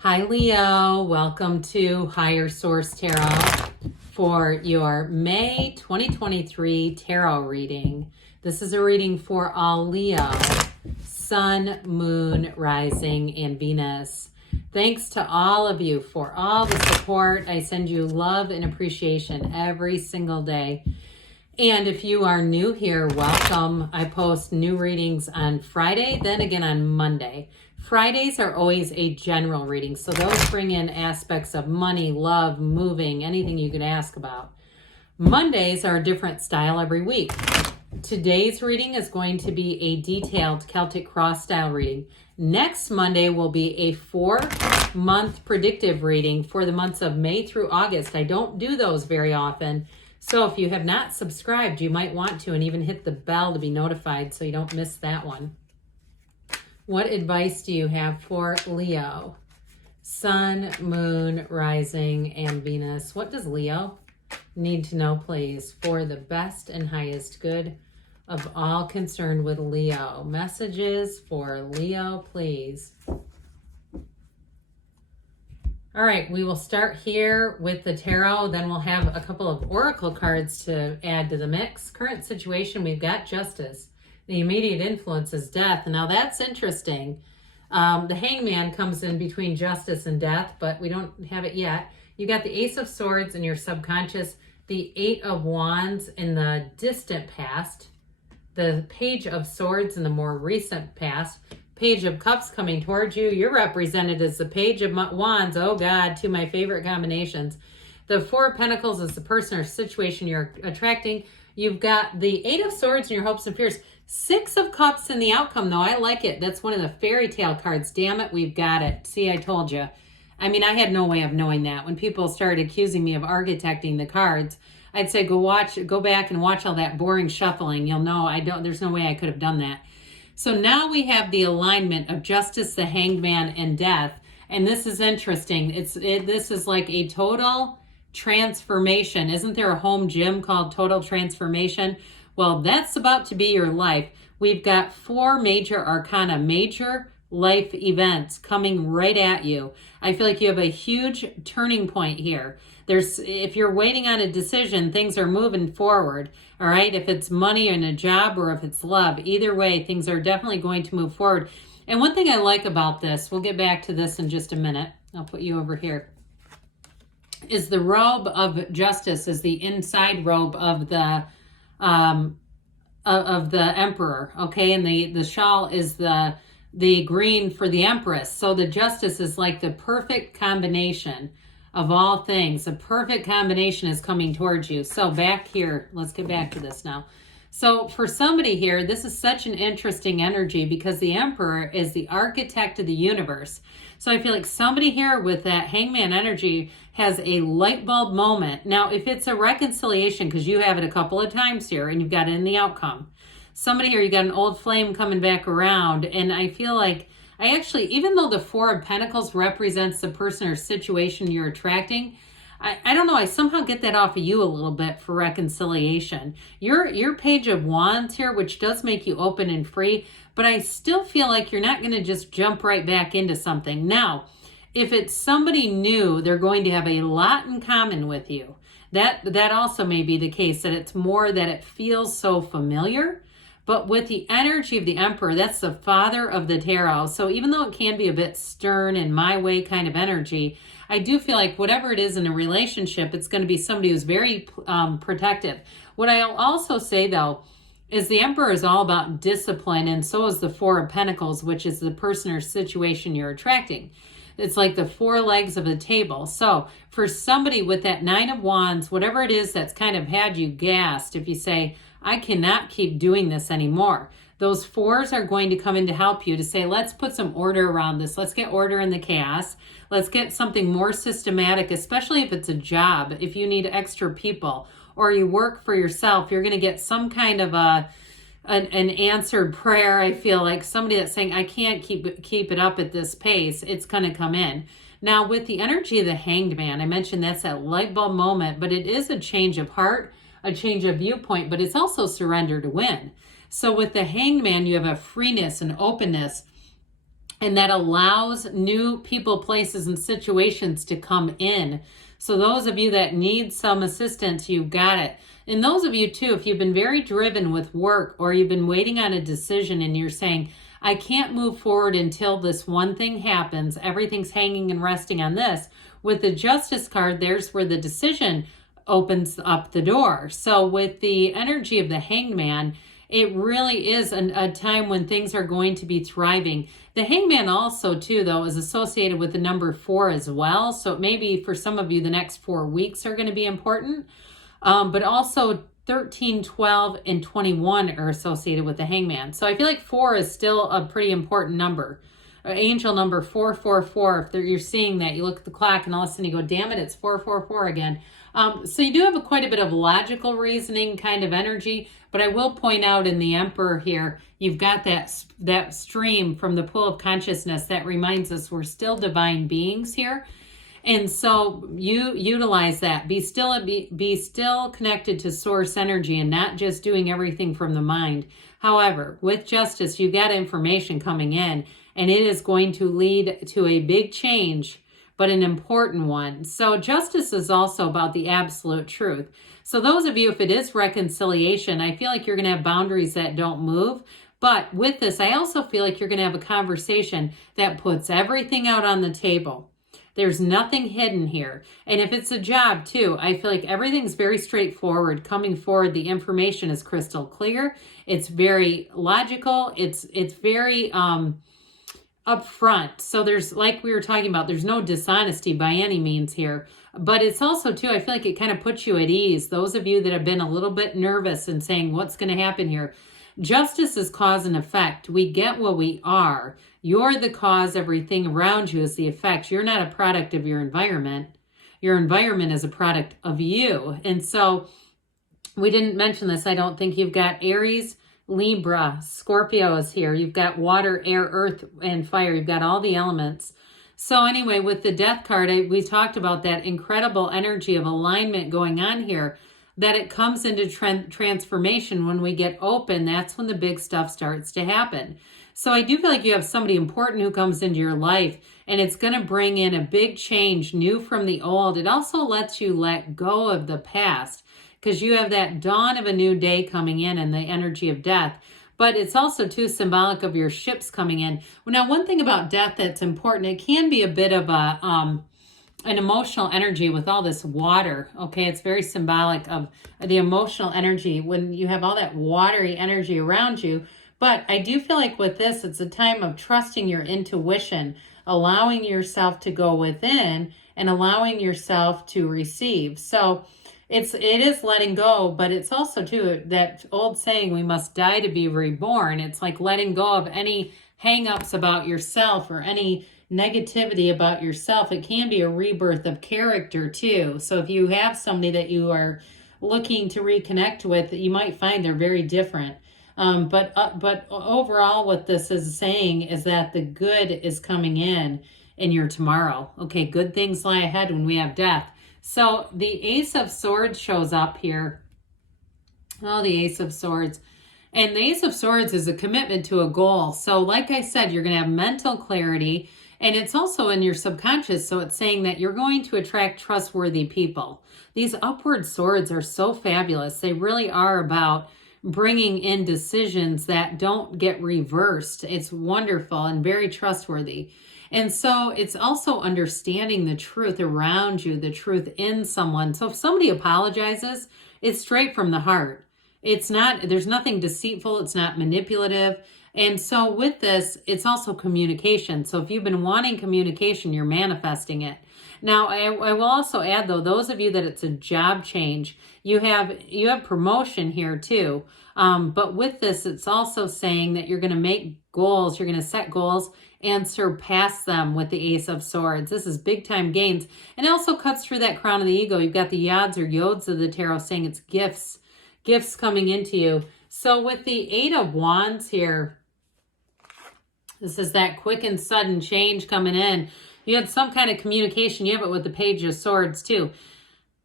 Hi, Leo. Welcome to Higher Source Tarot for your May 2023 tarot reading. This is a reading for all Leo, Sun, Moon, Rising, and Venus. Thanks to all of you for all the support. I send you love and appreciation every single day. And if you are new here, welcome. I post new readings on Friday, then again on Monday. Fridays are always a general reading, so those bring in aspects of money, love, moving, anything you could ask about. Mondays are a different style every week. Today's reading is going to be a detailed Celtic Cross style reading. Next Monday will be a 4-month predictive reading for the months of May through August. I don't do those very often. So if you have not subscribed, you might want to, and even hit the bell to be notified so you don't miss that one. What advice do you have for Leo? Sun, Moon, Rising, and Venus. What does Leo need to know, please, for the best and highest good of all concerned with Leo? Messages for Leo, please. All right, we will start here with the tarot, then we'll have a couple of oracle cards to add to the mix. Current situation, we've got Justice. The immediate influence is death. Now that's interesting. The Hangman comes in between Justice and death, but we don't have it yet. You got the Ace of Swords in your subconscious, the Eight of Wands in the distant past, the Page of Swords in the more recent past, Page of Cups coming towards you. You're represented as the Page of Wands. Oh God, two of my favorite combinations. The Four of Pentacles is the person or situation you're attracting. You've got the Eight of Swords in your hopes and fears. Six of Cups in the outcome, though. I like it. That's one of the fairy tale cards. Damn it, we've got it. See, I told you. I mean, I had no way of knowing that. When people started accusing me of architecting the cards, I'd say, go back and watch all that boring shuffling. You'll know there's no way I could have done that. So now we have the alignment of Justice, the Hanged Man, and Death. And this is interesting. This is like a total transformation. Isn't there a home gym called Total Transformation? Well, that's about to be your life. We've got 4 major arcana, major life events coming right at you. I feel like you have a huge turning point here. If you're waiting on a decision, things are moving forward. All right. If it's money and a job or if it's love, either way, things are definitely going to move forward. And one thing I like about this, we'll get back to this in just a minute. I'll put you over here. Is the robe of Justice is the inside robe of the emperor, okay, and the shawl is the green for the empress. So the Justice is like the perfect combination of all things. The perfect combination is coming towards you. So back here, let's get back to this now. So for somebody here, this is such an interesting energy because the Emperor is the architect of the universe. So I feel like somebody here with that Hangman energy has a light bulb moment. Now, if it's a reconciliation, because you have it a couple of times here and you've got it in the outcome. Somebody here, you got an old flame coming back around. And I feel like even though the Four of Pentacles represents the person or situation you're attracting, I don't know, I somehow get that off of you a little bit for reconciliation. Your Page of Wands here, which does make you open and free, but I still feel like you're not going to just jump right back into something. Now, if it's somebody new, they're going to have a lot in common with you. That also may be the case, that it's more that it feels so familiar. But with the energy of the Emperor, that's the father of the tarot. So even though it can be a bit stern and my way kind of energy, I do feel like whatever it is in a relationship, it's going to be somebody who's very protective. What I'll also say, though, is the Emperor is all about discipline, and so is the Four of Pentacles, which is the person or situation you're attracting. It's like the 4 legs of the table. So for somebody with that Nine of Wands, whatever it is that's kind of had you gassed, if you say, I cannot keep doing this anymore, those 4s are going to come in to help you to say, let's put some order around this. Let's get order in the chaos. Let's get something more systematic, especially if it's a job. If you need extra people or you work for yourself, you're going to get some kind of an answered prayer. I feel like somebody that's saying, I can't keep it up at this pace. It's going to come in. Now, with the energy of the Hanged Man, I mentioned that's that light bulb moment, but it is a change of heart, a change of viewpoint, but it's also surrender to win. So with the Hanged Man, you have a freeness and openness and that allows new people, places, and situations to come in. So those of you that need some assistance, you've got it. And those of you too, if you've been very driven with work, or you've been waiting on a decision and you're saying, I can't move forward until this one thing happens, everything's hanging and resting on this. With the Justice card, there's where the decision opens up the door. So with the energy of the Hangman, it really is a time when things are going to be thriving. The Hangman also, too, though, is associated with the number 4 as well. So maybe for some of you, the next 4 weeks are going to be important. But also 13, 12, and 21 are associated with the Hangman. So I feel like 4 is still a pretty important number. Angel number 444, if you're seeing that, you look at the clock and all of a sudden you go, damn it, it's 444 again. So you do have quite a bit of logical reasoning kind of energy, but I will point out in the Emperor here, you've got that stream from the pool of consciousness that reminds us we're still divine beings here. And so you utilize that. Be still connected to source energy and not just doing everything from the mind. However, with Justice, you got information coming in, and it is going to lead to a big change, but an important one. So Justice is also about the absolute truth. So those of you, if it is reconciliation, I feel like you're going to have boundaries that don't move. But with this, I also feel like you're going to have a conversation that puts everything out on the table. There's nothing hidden here. And if it's a job too, I feel like everything's very straightforward. Coming forward, the information is crystal clear. It's very logical. It's very upfront. So there's, like we were talking about, there's no dishonesty by any means here. But it's also too, I feel like it kind of puts you at ease. Those of you that have been a little bit nervous and saying, what's going to happen here? Justice is cause and effect. We get what we are. You're the cause. Everything around you is the effect. You're not a product of your environment. Your environment is a product of you. And so we didn't mention this. I don't think. You've got Aries, Libra, Scorpio is here. You've got water, air, earth, and fire. You've got all the elements. So anyway, with the Death card, we talked about that incredible energy of alignment going on here, that it comes into transformation when we get open. That's when the big stuff starts to happen. So I do feel like you have somebody important who comes into your life, and it's going to bring in a big change, new from the old. It also lets you let go of the past, because you have that dawn of a new day coming in and the energy of death. But it's also too symbolic of your ships coming in. Now, one thing about death that's important, it can be a bit of an emotional energy with all this water. Okay, it's very symbolic of the emotional energy when you have all that watery energy around you. But I do feel like with this, it's a time of trusting your intuition, allowing yourself to go within and allowing yourself to receive. So it is letting go, but it's also too that old saying, we must die to be reborn. It's like letting go of any hang-ups about yourself or any negativity about yourself. It can be a rebirth of character too. So if you have somebody that you are looking to reconnect with, you might find they're very different. But overall, what this is saying is that the good is coming in your tomorrow. Okay, good things lie ahead when we have death. So the Ace of Swords shows up here. Oh, the Ace of Swords. And the Ace of Swords is a commitment to a goal. So like I said, you're going to have mental clarity, and it's also in your subconscious. So it's saying that you're going to attract trustworthy people. These upward swords are so fabulous. They really are about bringing in decisions that don't get reversed. It's wonderful and very trustworthy. And so it's also understanding the truth around you, the truth in someone. So if somebody apologizes, it's straight from the heart. It's not, there's nothing deceitful. It's not manipulative. And so with this, it's also communication. So if you've been wanting communication, you're manifesting it. Now, I will also add, though, those of you that it's a job change, you have promotion here too. But with this, it's also saying that you're going to make goals. You're going to set goals and surpass them with the Ace of Swords. This is big time gains. And it also cuts through that crown of the ego. You've got the Yods or Yods of the tarot saying it's gifts coming into you. So with the Eight of Wands here, this is that quick and sudden change coming in. You had some kind of communication. You have it with the Page of Swords too.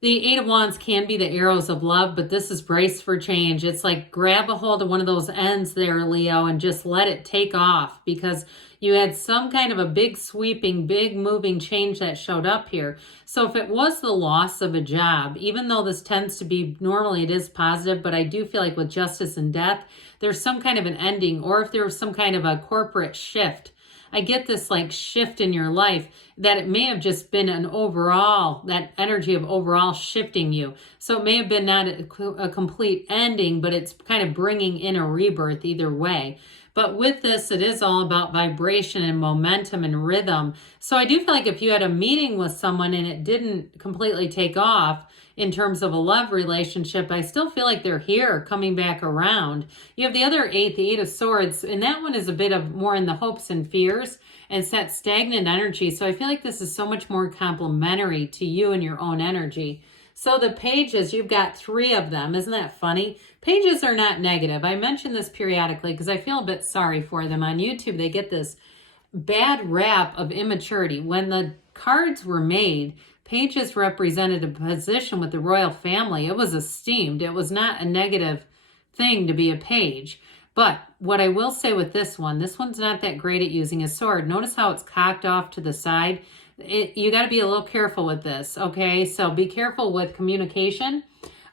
The Eight of Wands can be the arrows of love, but this is brace for change. It's like grab a hold of one of those ends there, Leo, and just let it take off, because you had some kind of a big sweeping, big moving change that showed up here. So if it was the loss of a job, even though this tends to be, normally it is positive, but I do feel like with justice and death, there's some kind of an ending, or if there was some kind of a corporate shift. I get this like shift in your life that it may have just been an overall, that energy of overall shifting you. So it may have been not a complete ending, but it's kind of bringing in a rebirth either way. But with this, it is all about vibration and momentum and rhythm. So I do feel like if you had a meeting with someone and it didn't completely take off in terms of a love relationship, I still feel like they're here coming back around. You have the other eight, the Eight of Swords, and that one is a bit of more in the hopes and fears, and it's that stagnant energy. So I feel like this is so much more complementary to you and your own energy. So the pages, you've got 3 of them. Isn't that funny? Pages are not negative. I mention this periodically because I feel a bit sorry for them. On YouTube, they get this bad rap of immaturity. When the cards were made, pages represented a position with the royal family. It was esteemed. It was not a negative thing to be a page. But what I will say with this one's not that great at using a sword. Notice how it's cocked off to the side. You got to be a little careful with this, okay? So be careful with communication,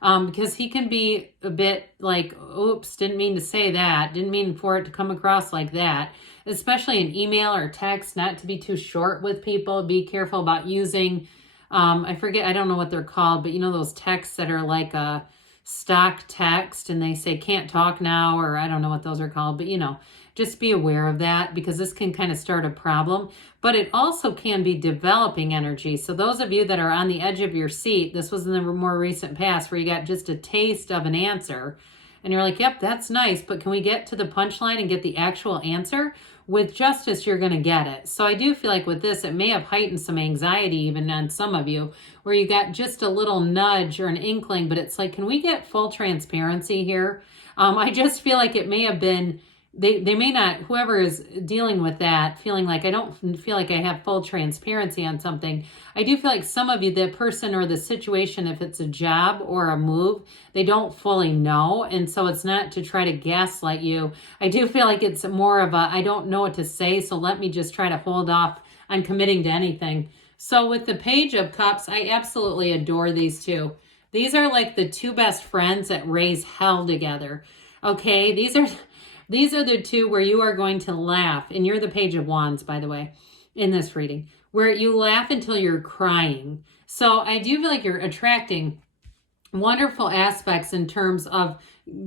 because he can be a bit like, oops, didn't mean to say that, didn't mean for it to come across like that, especially in email or text, not to be too short with people. Be careful about using, I don't know what they're called, but you know those texts that are like a stock text and they say can't talk now, or I don't know what those are called, but you know, just be aware of that, because this can kind of start a problem. But it also can be developing energy. So those of you that are on the edge of your seat, this was in the more recent past where you got just a taste of an answer and you're like, yep, that's nice, but can we get to the punchline and get the actual answer? With justice, you're going to get it. So I do feel like with this, it may have heightened some anxiety even on some of you, where you got just a little nudge or an inkling, but it's like, can we get full transparency here? I just feel like it may have been, they may not, whoever is dealing with that, feeling like I don't feel like I have full transparency on something. I do feel like some of you, the person or the situation, if it's a job or a move, they don't fully know. And so it's not to try to gaslight you. I do feel like it's more of a, I don't know what to say, so let me just try to hold off on committing to anything. So with the Page of Cups, I absolutely adore these two. These are like the 2 best friends that raise hell together. Okay, these are the 2 where you are going to laugh. And you're the Page of Wands, by the way, in this reading, where you laugh until you're crying. So I do feel like you're attracting wonderful aspects in terms of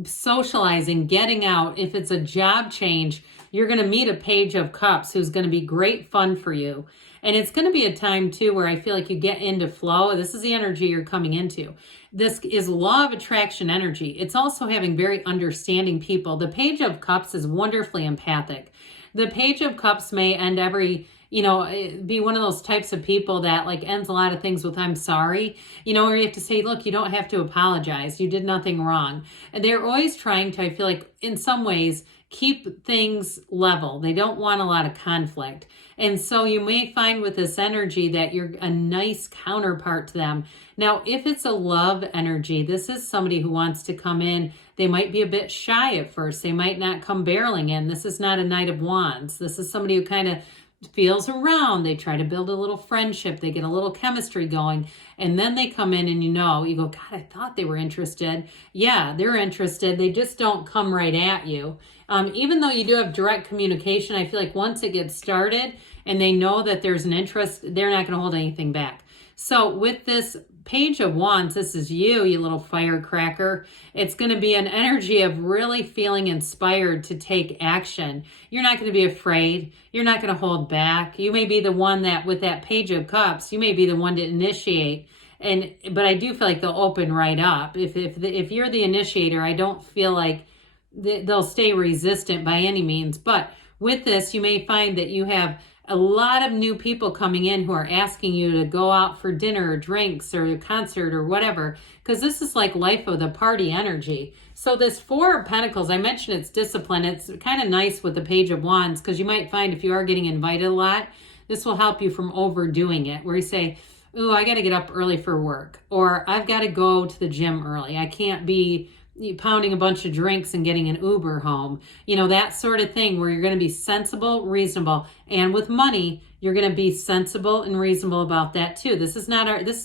socializing, getting out. If it's a job change, you're going to meet a Page of Cups who's going to be great fun for you. And it's going to be a time, too, where I feel like you get into flow. This is the energy you're coming into. This is law of attraction energy. It's also having very understanding people. The Page of Cups is wonderfully empathic. The Page of Cups may end be one of those types of people that like ends a lot of things with I'm sorry, where you have to say, look, you don't have to apologize. You did nothing wrong. And they're always trying to, I feel like in some ways, keep things level. They don't want a lot of conflict. And so you may find with this energy that you're a nice counterpart to them. Now, if it's a love energy, this is somebody who wants to come in. They might be a bit shy at first. They might not come barreling in. This is not a Knight of Wands. This is somebody who kind of feels around. They try to build a little friendship. They get a little chemistry going. And then they come in and you go, God, I thought they were interested. Yeah, they're interested. They just don't come right at you. Even though you do have direct communication, I feel like once it gets started and they know that there's an interest, they're not going to hold anything back. So with this Page of Wands, this is you little firecracker. It's going to be an energy of really feeling inspired to take action. You're not going to be afraid. You're not going to hold back. You may be the one that, with that Page of Cups, you may be the one to initiate. But I do feel like they'll open right up. If you're the initiator, I don't feel like they'll stay resistant by any means. But with this, you may find that you have a lot of new people coming in who are asking you to go out for dinner or drinks or a concert or whatever, because this is like life of the party energy. So this 4 of Pentacles, I mentioned it's discipline. It's kind of nice with the Page of Wands, because you might find if you are getting invited a lot, this will help you from overdoing it, where you say, ooh, I got to get up early for work, or I've got to go to the gym early. I can't be pounding a bunch of drinks and getting an Uber home. You know, that sort of thing where you're going to be sensible, reasonable, and with money, you're going to be sensible and reasonable about that too. This is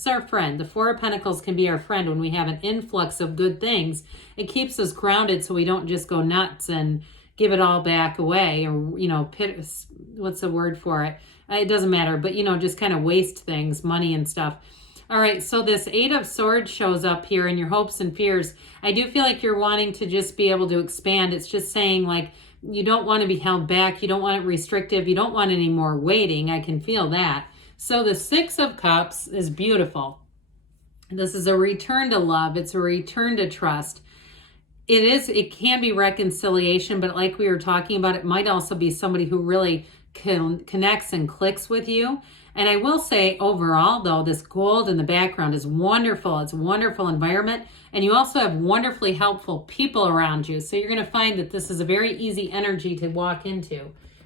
our friend. The Four of Pentacles can be our friend when we have an influx of good things. It keeps us grounded so we don't just go nuts and give it all back away, or, you know, what's the word for it? It doesn't matter, but, you know, just kind of waste things, money and stuff. All right, so this Eight of Swords shows up here in your hopes and fears. I do feel like you're wanting to just be able to expand. It's just saying, like, you don't want to be held back. You don't want it restrictive. You don't want any more waiting. I can feel that. So the Six of Cups is beautiful. This is a return to love. It's a return to trust. It can be reconciliation, but like we were talking about, it might also be somebody who really connects and clicks with you. And I will say overall, though, this gold in the background is wonderful. It's a wonderful environment. And you also have wonderfully helpful people around you. So you're going to find that this is a very easy energy to walk into.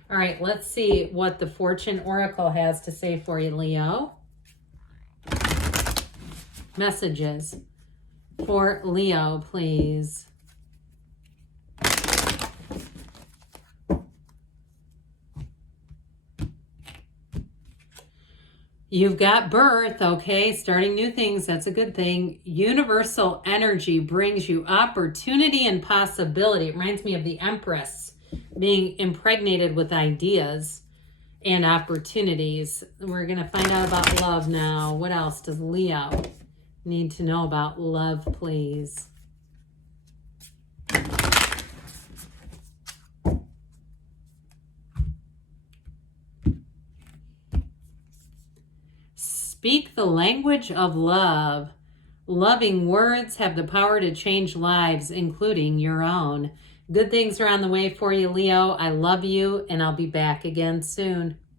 All right, let's see what the Fortune Oracle has to say for you, Leo. Messages for Leo, please. You've got birth, okay? Starting new things, that's a good thing. Universal energy brings you opportunity and possibility. It reminds me of the Empress being impregnated with ideas and opportunities. We're going to find out about love now. What else does Leo need to know about love, please? Speak the language of love. Loving words have the power to change lives, including your own. Good things are on the way for you, Leo. I love you, and I'll be back again soon.